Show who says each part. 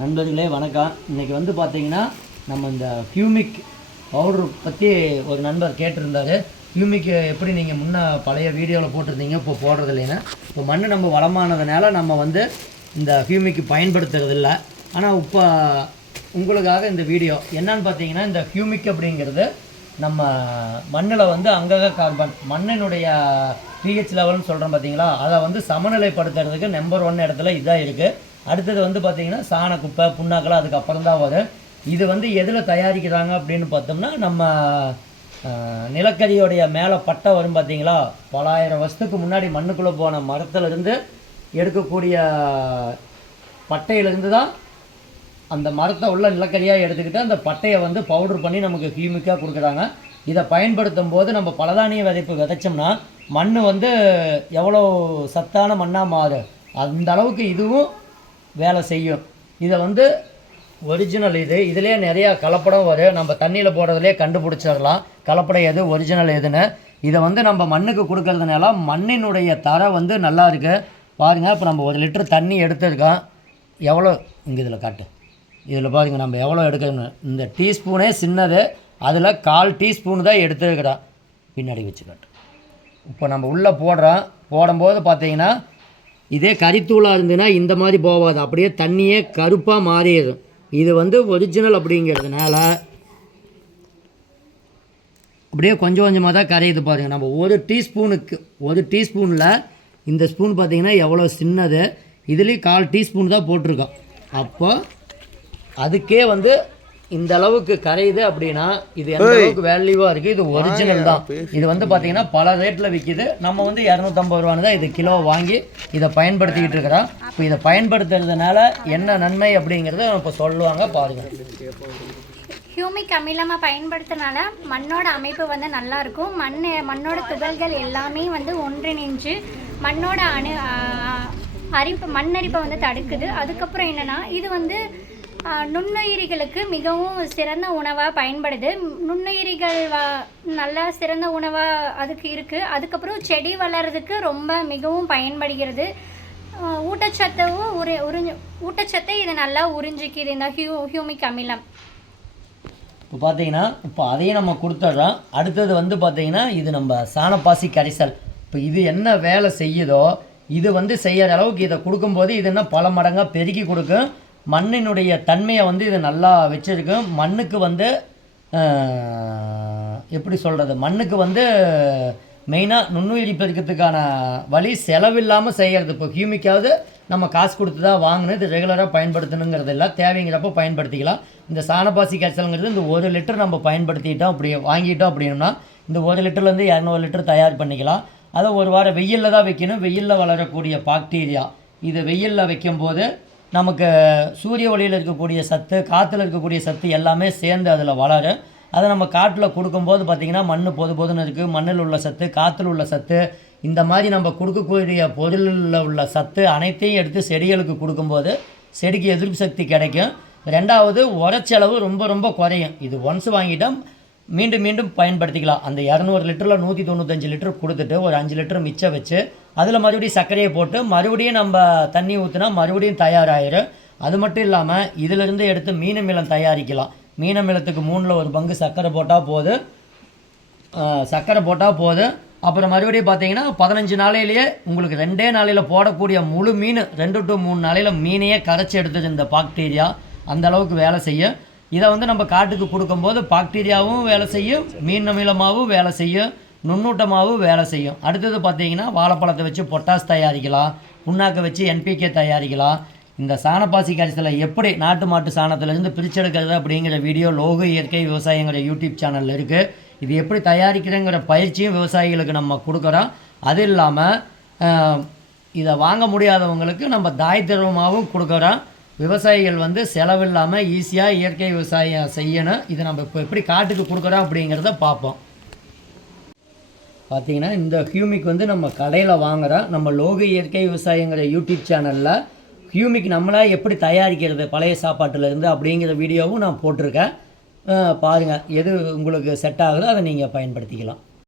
Speaker 1: நண்பர்களே வணக்கம். இன்றைக்கி வந்து பார்த்தீங்கன்னா நம்ம இந்த ஃபியூமிக் பவுடர் பற்றி ஒரு நண்பர் கேட்டிருந்தார். ஹியூமிக் எப்படி நீங்கள் முன்னே பழைய வீடியோவில் போட்டிருந்தீங்க இப்போ போடுறது இல்லைன்னா. இப்போ மண் நம்ம வளமானதுனால நம்ம வந்து இந்த ஹியூமிக் பயன்படுத்துறது இல்லை. ஆனால் இப்போ உங்களுக்காக இந்த வீடியோ. என்னன்னு பார்த்தீங்கன்னா இந்த ஃபியூமிக் அப்படிங்கிறது நம்ம மண்ணில் வந்து அங்கக கார்பன் மண்ணினுடைய பிஹெச் லெவல்னு சொல்கிறோம் பார்த்தீங்களா அதை வந்து சமநிலைப்படுத்துறதுக்கு நம்பர் ஒன் இடத்துல இதாக இருக்குது அடுத்தது வந்து பார்த்திங்கன்னா சாண குப்பை புண்ணாக்கெல்லாம் அதுக்கப்புறம் தான் வரும். இது வந்து எதில் தயாரிக்கிறாங்க அப்படின்னு பார்த்தோம்னா நம்ம நிலக்கரியோடைய மேலே பட்டை வரும் பார்த்தீங்களா பலாயிரம் வருஷத்துக்கு முன்னாடி மண்ணுக்குள்ளே போன மரத்துலேருந்து எடுக்கக்கூடிய பட்டையிலேருந்து தான் அந்த மரத்தை உள்ள நிலக்கரியாக எடுத்துக்கிட்டு அந்த பட்டையை வந்து பவுடர் பண்ணி நமக்கு கியூமிக்காக கொடுக்குறாங்க. இதை பயன்படுத்தும் போது நம்ம பலதானிய விதைப்பு விதைச்சோம்னா மண் வந்து எவ்வளோ சத்தான மண்ணாக மாறும். அந்த அளவுக்கு இதுவும் வேலை செய்யும். இதை வந்து ஒரிஜினல் இது. இதுலேயே நிறையா கலப்படம் வரும் நம்ம தண்ணியில் போடுறதுலேயே கண்டுபிடிச்சிடலாம். கலப்படம் எது? ஒரிஜினல் எதுன்னு. இதை வந்து நம்ம மண்ணுக்கு கொடுக்கறதுனால மண்ணினுடைய தரம் வந்து நல்லா இருக்குது பாருங்கள் இப்போ நம்ம ஒரு லிட்டர் தண்ணி எடுத்துருக்கோம். எவ்வளோ? இங்கே இதில் காட்டு. இதில் பாருங்கள் நம்ம எவ்வளோ எடுக்கணும்? இந்த டீஸ்பூனே சின்னது. அதில் கால் டீஸ்பூன் தான் எடுத்துருக்கிறோம். பின்னாடி வச்சு காட்டு. இப்போ நம்ம உள்ளே போடுறோம். போடும்போது பார்த்தீங்கன்னா இதே கரித்தூளாக இருந்ததுன்னா இந்த மாதிரி போகாது அப்படியே தண்ணியே கருப்பாக மாறிடும் இது வந்து ஒரிஜினல் அப்படிங்கிறதுனால அப்படியே கொஞ்சம் கொஞ்சமாக தான் கரையுது பாருங்கள் நம்ம ஒரு டீஸ்பூனுக்கு ஒரு டீஸ்பூனில் இந்த ஸ்பூன் பார்த்திங்கன்னா எவ்வளோ சின்னது. இதுலேயும் கால் டீஸ்பூன் தான் போட்டிருக்கோம். அப்போது அதுக்கே வந்து இந்த அளவுக்கு கரையுது அப்படின்னா இது எந்த அளவுக்கு வேல்யூவாக இருக்குது இது ஒரிஜினல் தான். இது வந்து பார்த்தீங்கன்னா பல ரேட்டில் விற்கிது நம்ம வந்து இரநூத்தம்பது ரூபான்னு தான் இது கிலோ வாங்கி இதை பயன்படுத்திக்கிட்டு இருக்கிறோம். இப்போ இதை பயன்படுத்துறதுனால என்ன நன்மை அப்படிங்கிறத இப்போ சொல்லுவாங்க பாருங்கள்
Speaker 2: ஹியூமிக் அமிலமாக பயன்படுத்துறதுனால மண்ணோட அமைப்பு வந்து நல்லா இருக்கும். மண் மண்ணோட துகள்கள் எல்லாமே வந்து ஒன்றிணைஞ்சு மண்ணோட அணு அரிப்பு மண்ணரிப்பை வந்து தடுக்குது. அதுக்கப்புறம் என்னன்னா இது வந்து நுண்ணுயிரிகளுக்கு மிகவும் சிறந்த உணவாக பயன்படுது. நுண்ணுயிரிகள் வா நல்லா சிறந்த உணவாக அதுக்கு இருக்குது அதுக்கப்புறம் செடி வளர்றதுக்கு ரொம்ப மிகவும் பயன்படுகிறது. ஆ, உரி உறிஞ்சு ஊட்டச்சத்தை இது நல்லா உறிஞ்சிக்குது இந்த ஹியூ ஹியூமிக் அமிலம்.
Speaker 1: இப்போ பார்த்தீங்கன்னா இப்போ அதையும் நம்ம கொடுத்துட்றோம் அடுத்தது வந்து பார்த்தீங்கன்னா இது நம்ம சாணப்பாசி கரைசல். இப்போ இது என்ன வேலை செய்யுதோ இது வந்து செய்கிற அளவுக்கு இதை கொடுக்கும்போது இது என்ன பல மடங்காக பெருக்கி கொடுக்கும். மண்ணினுடைய தன்மையை வந்து இது நல்லா வச்சுருக்கும் மண்ணுக்கு வந்து எப்படி சொல்கிறது மண்ணுக்கு வந்து மெயினாக நுண்ணுயிரி பெருக்கத்துக்கான வழி செலவில்லாமல் செய்கிறது இப்போ ஹியூமிக்காவது நம்ம காசு கொடுத்து தான் வாங்கணும் இது ரெகுலராக பயன்படுத்தணுங்கிறது இல்லை. தேவைங்கிறப்ப பயன்படுத்திக்கலாம். இந்த சாணப்பாசி கரைசலுங்கிறது இந்த ஒரு லிட்டர் நம்ம பயன்படுத்திட்டோம். அப்படி வாங்கிட்டோம் அப்படின்னா இந்த ஒரு லிட்டர்லேருந்து இரநூறு லிட்டர் தயார் பண்ணிக்கலாம். அதை ஒரு வாரம் வெயிலில் தான் வைக்கணும். வெயிலில் வளரக்கூடிய பாக்டீரியா இது வெயிலில் வைக்கும்போது நமக்கு சூரிய ஒளியில் இருக்கக்கூடிய சத்து காற்றுல இருக்கக்கூடிய சத்து எல்லாமே சேர்ந்து அதில் வளரும் அதை நம்ம காட்டில் கொடுக்கும்போது பார்த்திங்கன்னா மண் பொது பொதுன்னு இருக்குது மண்ணில் உள்ள சத்து காற்றுல உள்ள சத்து இந்த மாதிரி நம்ம கொடுக்கக்கூடிய பொருளில் உள்ள சத்து அனைத்தையும் எடுத்து செடிகளுக்கு கொடுக்கும்போது செடிக்கு எதிர்ப்பு சக்தி கிடைக்கும். ரெண்டாவது உரச்செலவு ரொம்ப ரொம்ப குறையும். இது ஒன்ஸ் வாங்கிட்டோம் மீண்டும் மீண்டும் பயன்படுத்திக்கலாம். அந்த இரநூறு லிட்டரில் நூற்றி தொண்ணூத்தஞ்சு லிட்டர் கொடுத்துட்டு ஒரு அஞ்சு லிட்டர் மிச்சம் வச்சு அதில் மறுபடியும் சர்க்கரையை போட்டு மறுபடியும் நம்ம தண்ணி ஊற்றினா மறுபடியும் தயாராகிடும் அது மட்டும் இல்லாமல் இதிலிருந்து எடுத்து மீனமிலம் தயாரிக்கலாம். மீனமிலத்துக்கு மூணில் ஒரு பங்கு சர்க்கரை போட்டால் போதும் சர்க்கரை போட்டால் போதும் அப்புறம் மறுபடியும் பார்த்தீங்கன்னா பதினஞ்சு நாளையிலேயே உங்களுக்கு ரெண்டே நாளையில் போடக்கூடிய முழு மீன் ரெண்டு டு மூணு நாளையில் மீனையே கரைச்சி எடுத்தது இந்த பாக்டீரியா அந்த அளவுக்கு வேலை செய்யும். இதை வந்து நம்ம காட்டுக்கு கொடுக்கும்போது பாக்டீரியாவும் வேலை செய்யும் மீன் அமிலமாகவும் வேலை செய்யும். நுண்ணூட்டமாகவும் வேலை செய்யும். அடுத்தது பார்த்தீங்கன்னா வாழைப்பழத்தை வச்சு பொட்டாஸ் தயாரிக்கலாம். புண்ணாக்கை வச்சு என்பிகே தயாரிக்கலாம். இந்த சாணப்பாசி கரைசலை எப்படி நாட்டு மாட்டு சாணத்திலேருந்து பிரிச்செடுக்கிறது அப்படிங்கிற வீடியோ லோக இயற்கை விவசாயங்கிற யூடியூப் சேனலில் இருக்குது இது எப்படி தயாரிக்கிறேங்கிற பயிற்சியும் விவசாயிகளுக்கு நம்ம கொடுக்குறோம். அது இல்லாமல் இதை வாங்க முடியாதவங்களுக்கு நம்ம தாய் திரவமாகவும் கொடுக்குறோம். விவசாயிகள் வந்து செலவில்லாமல் ஈஸியாக இயற்கை விவசாயம் செய்யணும். இதை நம்ம இப்போ எப்படி காட்டுக்கு கொடுக்குறோம் அப்படிங்கிறத பார்ப்போம். பார்த்தீங்கன்னா இந்த ஹியூமிக் வந்து நம்ம கடையில் வாங்குறோம் நம்ம லோக இயற்கை விவசாயங்கிற யூடியூப் சேனலில் ஹியூமிக் நம்மளாக எப்படி தயாரிக்கிறது பழைய சாப்பாட்டிலேருந்து அப்படிங்கிற வீடியோவும் நான் போட்டிருக்கேன். பாருங்கள் எது உங்களுக்கு செட் ஆகுதோ அதை நீங்கள் பயன்படுத்திக்கலாம்.